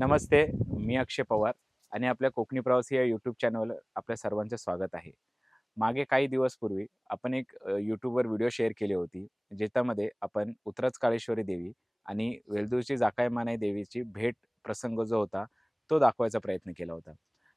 नमस्ते मी अक्षय पवार आणि आपल्या कोकणी प्रवासी या यूट्यूब चॅनलवर आपल्या सर्वांचं स्वागत आहे. मागे काही दिवसपूर्वी आपण एक यूट्यूबवर व्हिडिओ शेअर केली होती ज्याच्यामध्ये आपण उतरच काळेश्वरी देवी आणि वेलदूरची जाकायमाने देवीची भेट प्रसंग जो होता तो दाखवायचा प्रयत्न केला होता.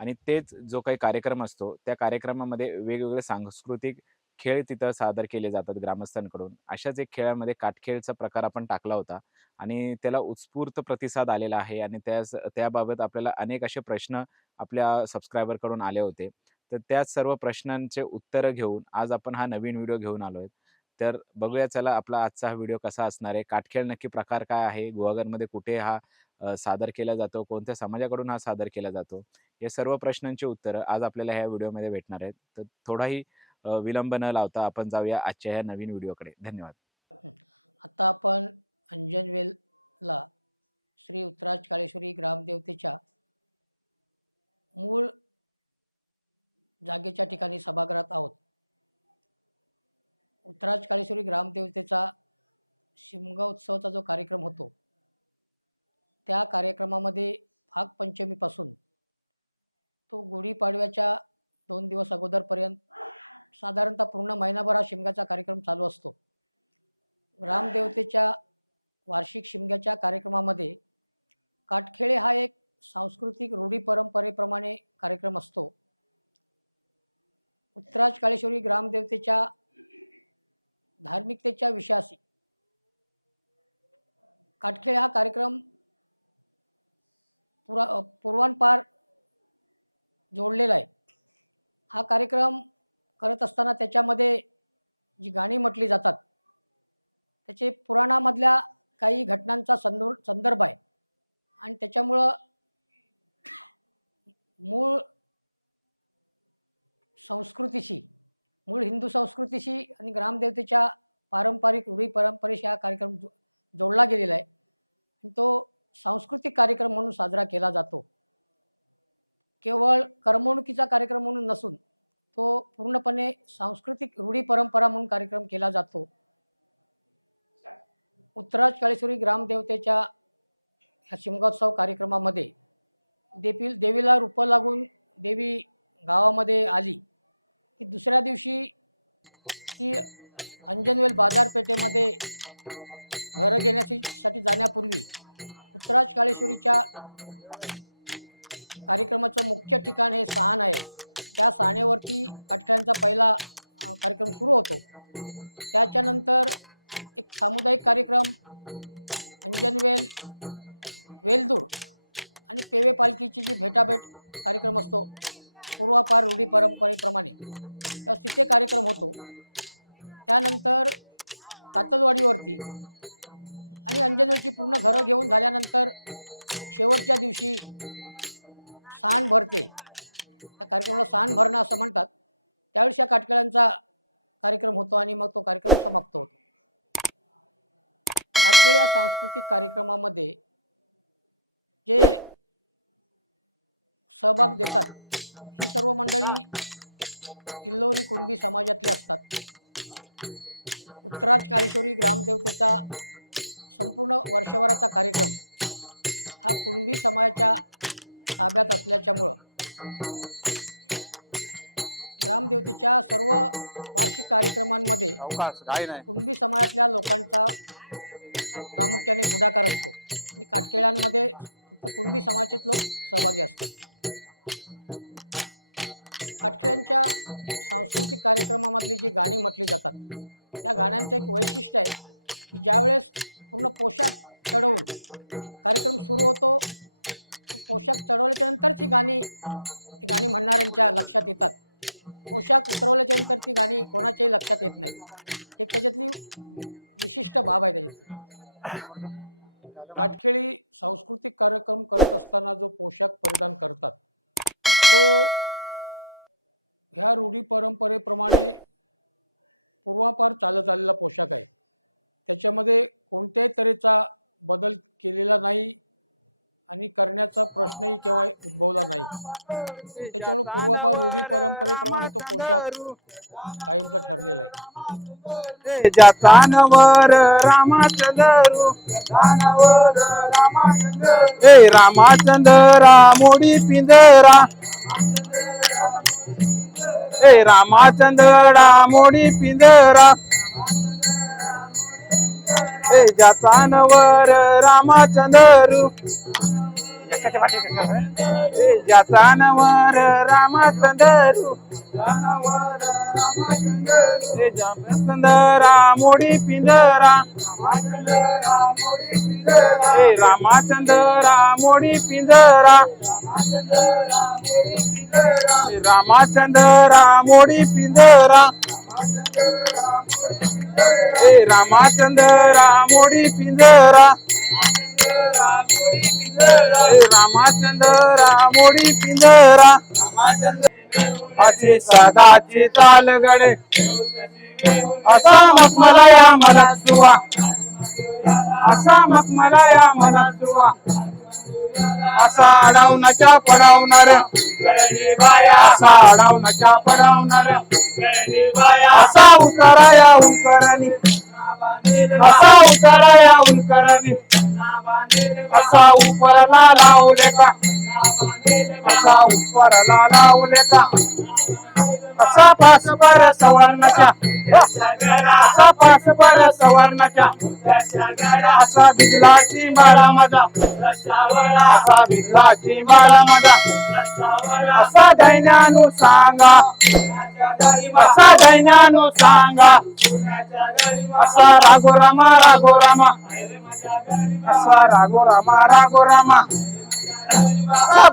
आणि तेच जो काही कार्यक्रम असतो त्या कार्यक्रमामध्ये वेगवेगळे सांस्कृतिक खेळ तिथं सादर केले जातात ग्रामस्थांकडून. अशाच एक खेळामध्ये काटखेळचा प्रकार आपण टाकला होता आणि त्याला उत्स्फूर्त प्रतिसाद आलेला आहे आणि त्यास त्याबाबत आपल्याला अनेक असे प्रश्न आपल्या सबस्क्रायबरकडून आले होते. तर त्याच सर्व प्रश्नांचे उत्तरं घेऊन आज आपण हा नवीन व्हिडिओ घेऊन आलो आहे. तर बघूया चला आपला आजचा हा व्हिडिओ कसा असणार आहे? काटखेळ नक्की प्रकार काय आहे? गुहागरमध्ये कुठे हा अ, सादर केला जातो? कोणत्या समाजाकडून हा सादर केला जातो? या सर्व प्रश्नांची उत्तरं आज आपल्याला ह्या व्हिडिओमध्ये भेटणार आहेत. तर थोडाही विलंब न लावता आपण जाऊया आजच्या ह्या नवीन व्हिडिओकडे. धन्यवाद. आता आपण अंजनवेलला श्री उत्तराज काळेश्वरी ग्रामदेवतेच्या मूळ जागेच्या ठिकाणी सभागृहात आहोत. उत्तराज काळेश्वरी ग्रामदेवतेचा शिमगा उत्सवाचा जो कार्यक्रम होतो त्या कार्यक्रमामध्ये भाग पंचमीपासून तो गुढीपाडव्याच्या दोन दिवस अगोदरपर्यंत साधारणतः पूर्ण महिनाभर हा शिमग्याचा कार्यक्रम चालू असतो. ग्रामदेवतेच्या वार्षिक शिमग्याच्या कार्यक्रमामध्ये काटखेळे हा एक सांस्कृतिक रूढी परंपरेप्रमाणे कार्यक्रम असतो. उत्तराज काळेश्वरी ग्रामदेवतेच्या धार्मिकतेच्या विषयाशी. काटखेळे हा कार्यक्रम पुरा पूर्वांपार जोडलेला आहे. हा कार्यक्रम करत असताना त्याच्यामध्ये जी गाणी म्हटली जातात त्याचे पुराणामधल्या काही घटनांचा संदर्भ संदर्भ आहे. आणि त्याच्यामुळं मूळ संस्कृतीशी मूळ हिंदू संस्कृतीशी आणि ग्रामदेवतेच्या पारंपरिक रूढी परंपरेशी हा कार्यक्रम जो- जोडला गेलेला आहे. आणि तो सांस्कृतिक कार्यक्रम म्हणून साजरा केला जातो. केवळ करमणुकीचा कार्यक्रम म्हणून नसून तो पूर्णपणे सांस्कृतिक रूढी परंपरा म्हणून कार्यक्रम केला जातो. उत्तराज काळेश्वरी ग्रामदेवतेच्या ह्या शिमगोत्सव कार्यक्रमामध्ये देवी देवीला रूपं लागून देवी गावामध्ये आली की दुसऱ्या दिवशी ती अंजनवेल बाजारपेठेमध्ये घरं घेण्यासाठी जाण्यापूर्वी उत्तराज काळेश्वरीच्या कार्यक्रमाचं मुख्य ठिकाण हे सहान आहे. त्या सहाण्यावरती काठ्यांचा पहिला कार्यक्रम सुरू होतो. त्याच्यानंतर एक सामुदायिक कार्यक्रम अंजनवेल वेलदूर आणि पेवे पालखीची जी भेटाभेट कार्यक्रम असतो पूर्वापार रूढी परंपरेप्रमाणे तेव्हा तिथे कार्यक्रम होतो. त्यानंतर कातलवाडीवरती आणि अंजनवेलची पूर्ण घरं घेऊन झाल्यानंतर शेवटच्या दिवशी साण भरते. त्या कार्यक्रमाला साण भरणं असं म्हणतात. त्यावेळेस या काटकळ्यांचा कार्यक्रम होतो आणि मग तो कार्यक्रम समाप्त होतो. काटकळे या सांस्कृतिक कार्यक्रमामध्ये जे सहभाग देतात ही सर्व मंडळी किल्लोरी कुणबी समाजातली असतात. उत्तराज काळेश्वरी ग्रामदेवतेचा संपूर्ण वर्षभराचा कार्यक्रम हा कुणबी समाजाच्या ताब्यात असल्याच्यामुळं ग्रामदेवतेच्या सर्व वार्षिक कार्यक्रमांमध्ये अवकाश नाही. कुणबी समाजातल्या लोकांचा प्रामुख्याने पुढाकार असतो. आणि काटकेळ्यांमध्ये फक्त कुणबी समाजाचेच लोक सहभागी असतात. काटखेळ्यांच्या सांस्कृतिक कार्यक्रमामधली जी गाणी म्हटली जातात त्या गाण्यांचं एक वैशिष्ट्य आहे की ज्यावेळेस पूर्ण पोशाख चढवून कार्यक्रम सुरू होतो पोशाख चढवल्याच्या नंतरच ही गाणी ती गाणी म्हणणाऱ्यांच्या लक्षात येतात. पोशाख उतरवल्याच्या नंतर ती गाणी कोणाच्याही लक्षात येत नाही एक त्याच्यातली विशिष्ट बाब आहे त्याच्यातली काटखेळी सांस्कृतिक कार्यक्रम करत असताना जो पोशाख परिधान करतात तो ह्या रूढी परंपरेप्रमाणे पूर्वापार चालत आलेला पोशाख आहे. त्याच्यामध्ये कोणत्याही तऱ्हेचा बदल केलेला नाही. आणि करण्याचा प्रश्नही केव्हा उद्भवला नाही. त्याच्यामुळे पूर्वापार रूढी परंपरेप्रमाणे तो पोशाख कायमचा ठरलेला आहे. ज्या रामाचंद्र ए रामाचंद्रा मोडी पिंजरा. ए रामाचंद्रा मोडी पिंजरा. जाता नवर रामचंद्र ए जाता नवर रामचंद्र ए रामचंद्रा मोडी पिंजरा ए रामचंद्रा मोडी पिंजरा रामचंद्रा मोडी पिंजरा ए रामचंद्रा मोडी पिंजरा. ए रामचंद्रा मोडी पिंजरा. असे सदाचे चाल असा मखमला या मला दुवा असा मखमला या मला दुवा असा अडवण्याच्या पडावणार. असा अडवण्याच्या पडावणार. असा उतारा या उंकरानी असा उतारा या उंकरानी असा उपरला लावले का असा उपरला लावले का असा पास बर सवर्णाच्या असा पास बर सवर्णाच्या असा भिजलाची माळा माझा. असा भिजलाची माळा माझा. असा दैन्यानु सांगा. असा दैन्यानु सांगा. असा राघोरामा राघोरामा. असा रागो रामा रागो रामा.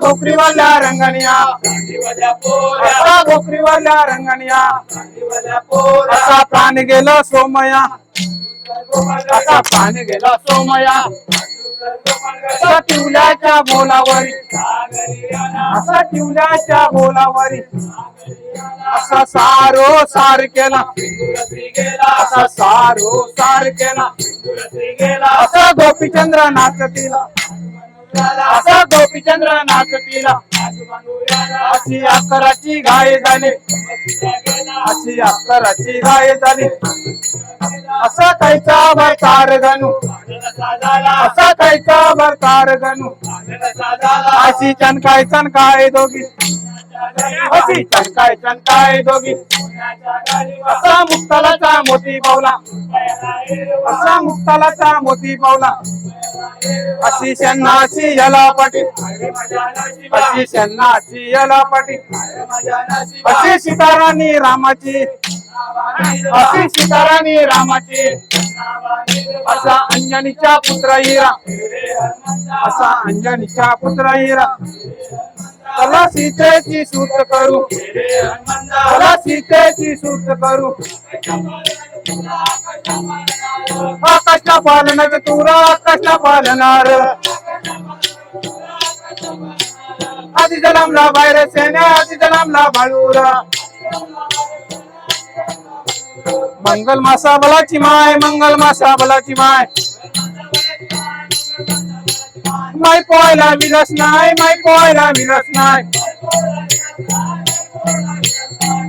भोकरीवाल्या रंगणिया. असा भोकरीवाल्या रंगणिया. असा प्राण गेला सोमया. असा प्राण गेला सोमया. असा टिवल्याच्या बोलावरी. असा टिवल्याच्या बोलावरी. असा सारो सार केला. असा सारो सार केला. असा गोपीचंद्र नाचतीला. असा गोपीचंद्र नाचतीला. अशी अकराची गाय झाली. अशी अकराची गाय झाली. असा कायचा भरतार गणू असा कायचा भरतार गणू अशी चनकाय चनकाय दोघी. अशी चंकाय दोघी. असा मुक्तालाचा मोती पावला. असा मुक्तालाचा मोती पावला. अशी शन्नाची याला पाटी अशी शन्नाची याला पाटी अशी सीताराणी रामाची. अशी सीताराणी रामाची. असा अंजनीच्या पुत्र हिरा असा अंजनीच्या पुत्र हिरा चला सीतेची सूत करू. चला सीतेची सूत करू. आकाश पालनार तुरा आकाश पालनार. आधी जलमला बाहेर सेना आधी जलमला बाळूरा. मंगल मासा बलाची माय मंगल मासा बलाची माय. माय पोहायला विरस नाही माय पोहायला विरस नाही.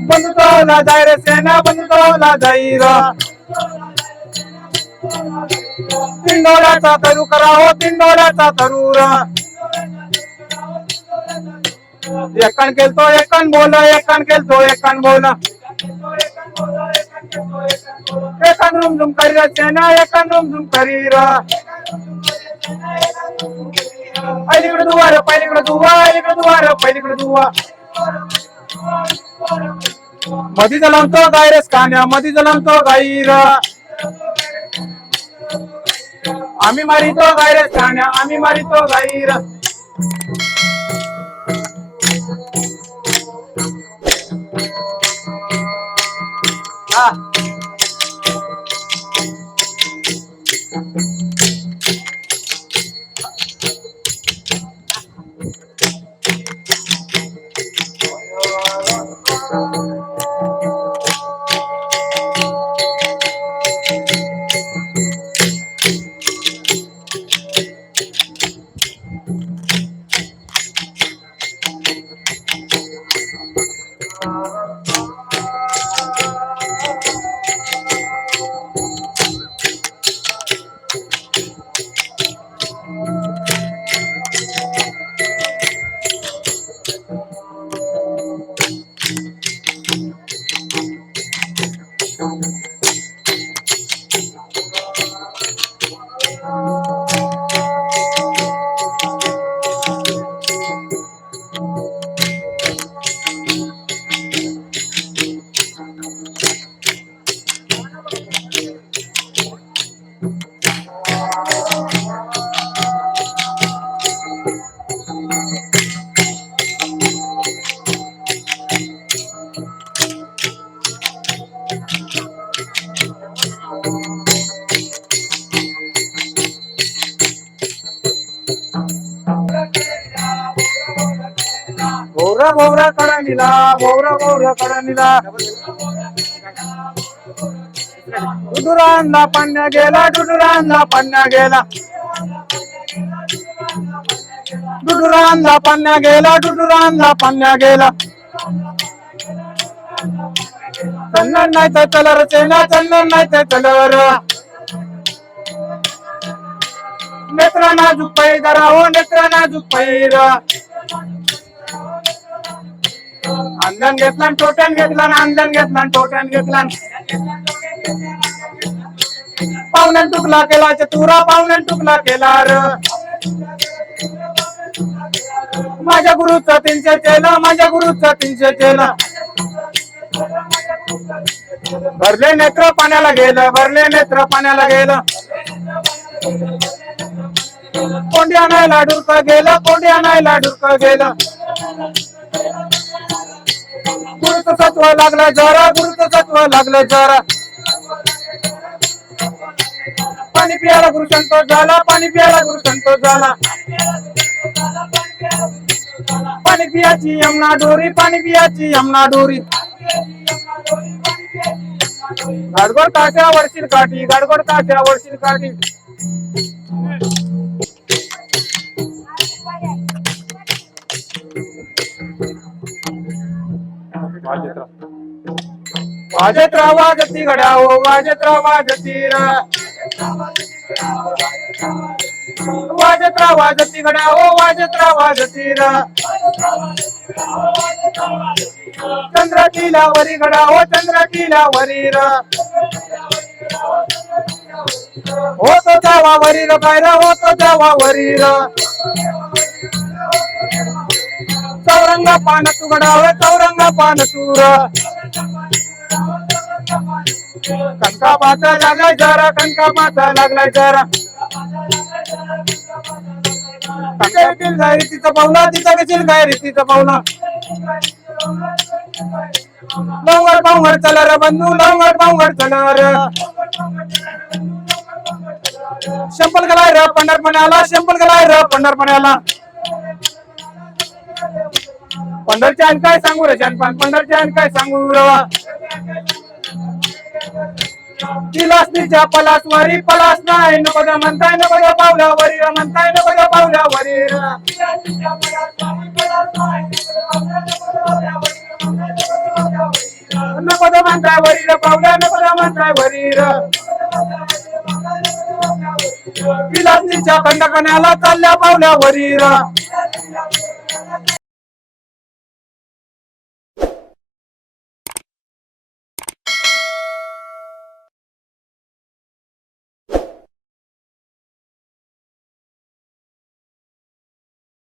बंधुतोला जायर सेना बंधुतोला जाईर तिंडोळ्याचा तरू करा हो तिंडोळ्याचा तरूर एकण केलतो एकण बोल एकण केलतो एकण बोल. एकण रुम झुम करी सेना एकण रुम झुम करी पहिलीकडे दुवार पहिलीकडे दुवा पहिलीकडे दुवार पहिलीकडे दुवा मधी जलमतो गायरस कान्या मधी जलमतो गाईर आम्ही मारितो गायरस कान्या आम्ही मारितो गाईर भोवरा भोवरा कडणीला भोवरा भोवरा कडणीला डुडुरांना पाण्या गेला डुडुरांना पाण्या गेला. डुडुरांना पाण्या गेला डुडुरांना पाण्या गेला. चंदन नाही तर चलर चेना चंदन नाही तर चलर. नेत्र नाजूक पैदरा हो नेत्र नाजूक पैरा. अंदन घेतला आणि टोट्यान घेतला अंदन घेतला टोट्यान घेतला पाहुण्यान तुकला केला चतुरा पाहुण्यान तुकला केला र. माझ्या गुरुचा तीनशे चेला माझ्या गुरुचा तीनशे चेला भरले नेत्र पाण्याला गेलं भरले नेत्र पाण्याला गेलं. कोंडी आणायला डुरक गेलं कोंडी आणायला डुरक गेलं. सत्व लागलं जरा गुरुच सत्व लागलं जरा. पाणी पियाला गुरु संतोष झाला पाणी पियाला गुरु संतोष झाला. पाणी पियाची यमुना डोरी पाणी पियाची यमुना डोरी. गाडगोड काठ्या वरशील काठी गाडगोड काठ्या वरशील काठी. वाजत राहा. वाजती गड्या हो वाजत राहा वाजती रा वाजत राहा वाजती गड्या हो वाजत राहा वाजती रा चंद्र टीला वरी घडा हो चंद्र किल्ल्यावरी रा होतो जावा वरी र बाहेर होतो जावा वरी रा चौरंग पान तुगडाव चौरंगा पान तू र कणका पाता लागलाय जरा. कणका पाता लागलाय जरा कणका गायरी तिचं पावला तिचं कशील गायरी तिचं पावला लवंगर पावंगर चला र बंधू लवंगर पावंगर चला र. शंपल गलाय र पंढरपणाला शंपल गलाय र पंढरपणाला पंधरच्या आणि काय सांगू रे शानपान? पंधरच्या आणि काय सांगू रवा? तिलासनीच्या पलास वरी पलास नाही. नको बघा म्हणताय न बघा पावला वरी र म्हणताय न बघा पावला वरी र नको म्हणताय वरी र पावल्या नको म्हणताय वरी र विलासनीच्या खंडपणाला चालल्या पावल्या वरी रा